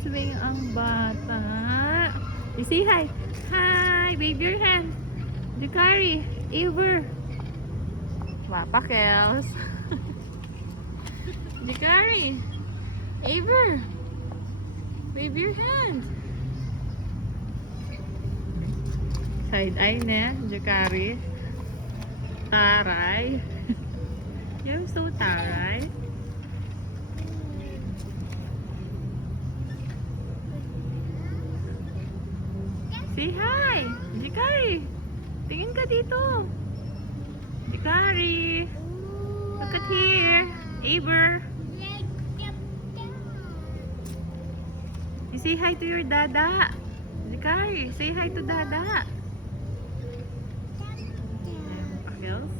Nag-swing ang bata. You say hi. Hi! Wave your hand. Jukari, Ever. Wapa, Kels. Jukari, Ever. Wave your hand. Side eye na, Jukari. Taray. You're so taray. Say hi! Jikari! Tingin ka dito! Jikari! Look at here! Ever! You say hi to your dada! Jikari! Say hi to dada! Pakils?